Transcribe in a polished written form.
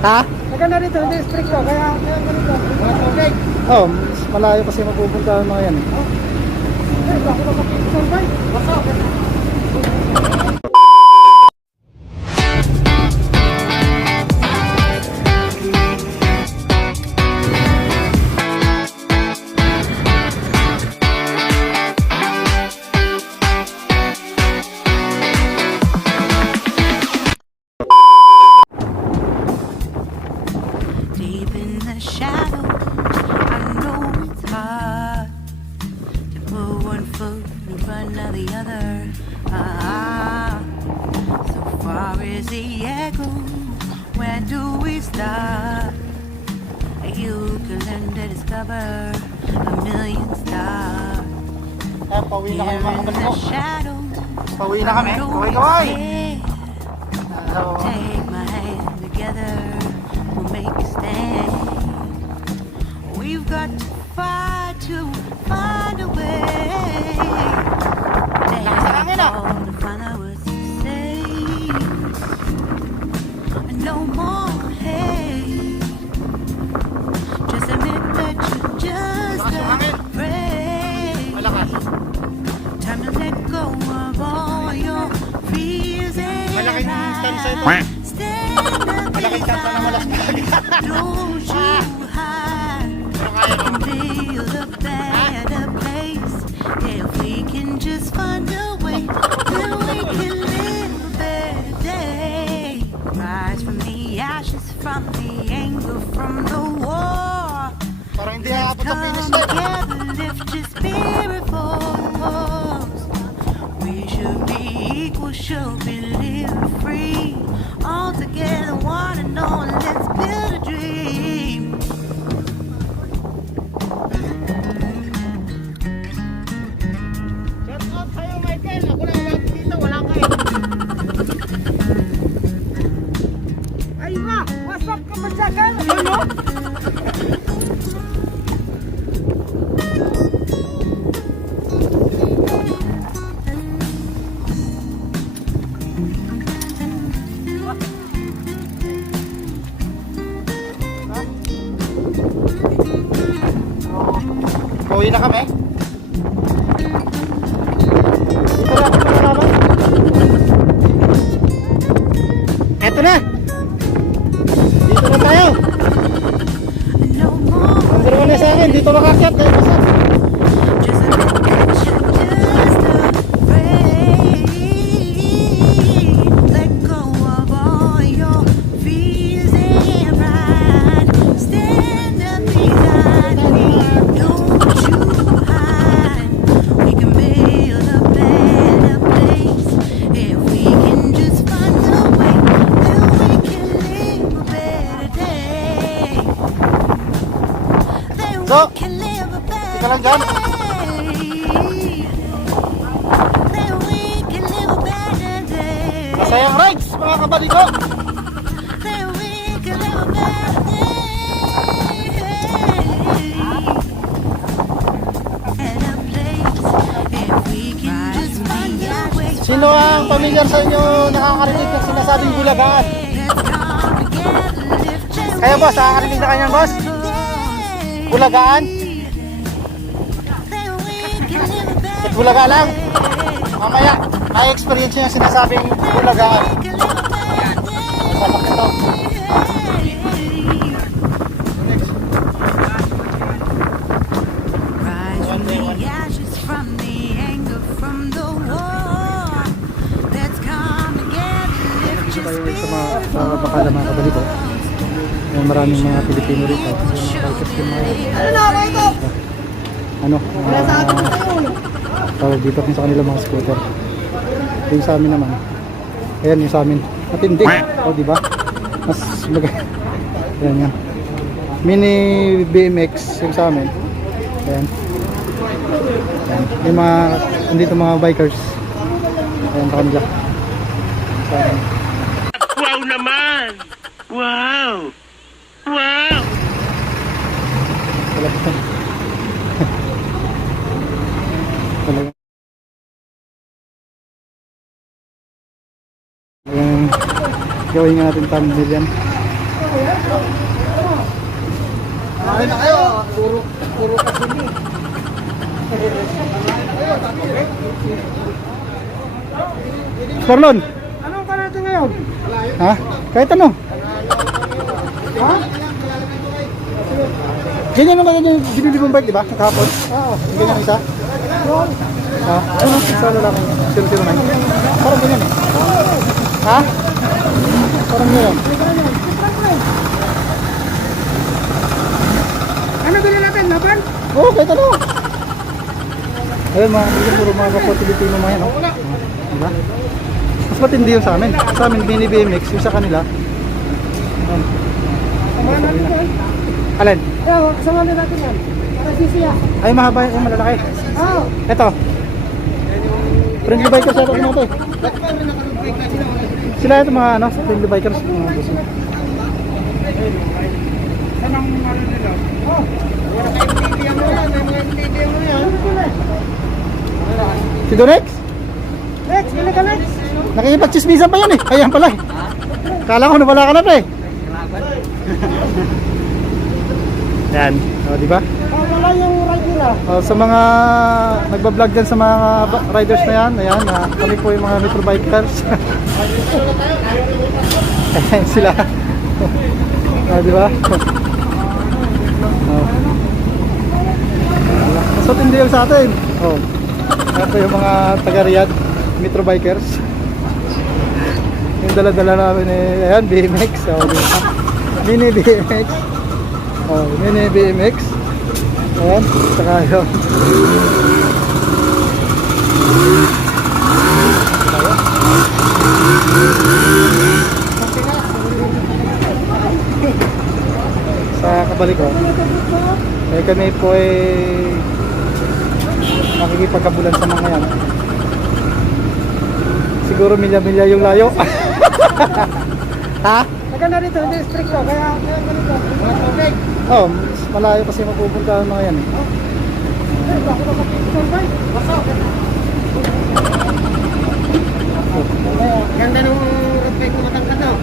Ha? Maganda rito, district ko, kaya ganito. Okay. Oh, mas malayo kasi mapupunta ang mga yan. Ay, bako na kapitol ba? Basta. Deep in the shadows, I know it's hard to put one foot in front of the other. So far as the echo, where do we start? You can learn to discover a million stars. Eh, pauwi na kayo mga Here in kapatid the ko. shadows, Pauwi na kami. I know Kaway, it's kaway. there. So, Take my hand together, we'll make a stand. We've got to fight to find a way. There's all to find out what to say. No more hate. Just admit that you're just afraid. Time to let go of all your fears and malaking tansa ito. Malaking tansa na malaspag. don't you hide. Build a better place. If we can just find a way, then we can live a better day. Rise from the ashes, from the anger, from the war. Parang hindi Let's aabot sa come finish line. together, lift your spirit for the cause. We should be equal, should be living free. All together, one and all, let's build a dream. Shout out sa'yo, Michael. Ako na lang dito, wala kayo. Ay ma, wasak ka pa dyan, ano? Pauwi na kami. Dito na ako malalaman. Eto na. Dito na tayo. No more. Number 1 na sa akin. Dito makakyat. Dahil basa. Just admit that you're just afraid. Let go of all your fears and pride. Stand up beside me. Don't you hide. We can build a better place. If we can just find a way, then we can live a better day. Then we So, can live a better ka lang dyan. Then we can live a better day. Masayang rides mga kapatid ko. Then we can live a better day. Better place. If we can just find a way. Sino ang pamilyar sa inyo nakakarinig ng sinasabing bulagaan? Let's come together, lift your Kaya boss, nakakarinig na kanyang boss? Bulagaan? Then we can live a better At bulaga lang? Mamaya, may experience niya sinasabing bulagaan. Pasok ito. Rise from the ashes, from the anger, from the war. Let's come together, lift your Tayo sa spirit sa bakala mga kabali ko. May maraming mga Pilipino rito. Bikers yung mga Ano na, Michael? ano, Wala sa akin sa'yo. tawag dito kung sa kanila mga scooter. Yung sa amin naman. Ayan yung sa amin. Matindi. O diba? Mas ayan yan. Mini BMX yung sa amin. Ayan. Ayan. Yung mga andito mga bikers. Ayan sa kanila. Sa amin. Wow naman! Wow! Wow! Talagang talagang gawin nga natin thumbnail yan. Ay na kayo. Puro kasi ni. Sporlon. Anong ka natin ngayon? Ha? Kahit ano? Ha? Ganyan naman yung binili mong bike, di ba? Kahapon? Oo. Ganyan isa? Yun. Ha? Ano? Sa lalaki? 009? Parang ganyan eh. Ha? Parang ganyan. Ano bilhin natin? Laban? Oo, kahit ano. Ayun mga kapatid, puro mga kapatid Pilipino mga yan. Oh. Diba? Mas matindi yung sa amin. Sa amin, mini BMX, yung sa kanila. Ayun. Samahan natin yan. Alin? Kaya, samahan natin yan. Para sisiya. Ay, mahaba yung malalaki. Oo. Ito. Friendly bikers ito kinato eh. Sila ito mga ano, friendly bikers. Mga gusto. Saan ang ano nila? Oo. Wala kayong bibigyan mo yan. May mga bibigyan mo yan. Si Donex? Lex, bili ka Lex. Nakikipagchismisan pa yan eh. Ayan pala eh. Kala ko na wala ka na pa eh. Yan. O, di ba? Oh, wala yung ride nila. O, sa mga nagbablog dyan sa mga riders na yan, ayan, kami po yung mga metro bikers. Ayan sila. O, di ba? O. Mas matindi yung sa atin. O. Ito yung mga taga-Riyadh, metro bikers. Yung dala-dala namin eh, ayan, BMX. O, di ba? Mini BMX. Oh, mini BMX. Ayan, saka yun. Sa kabalik ko, eh kami po ay makikipagkabulan sa mga yan. Siguro milya-milya yung layo. Ha? Maganda rito, hindi strict ko. Kaya ganito. Mga tubig. Oh, mas malayo kasi mapupunta ang mga yan eh. Eh, bako na mag-survive. Pasok. Ganda nung road bike ko matangkad daw.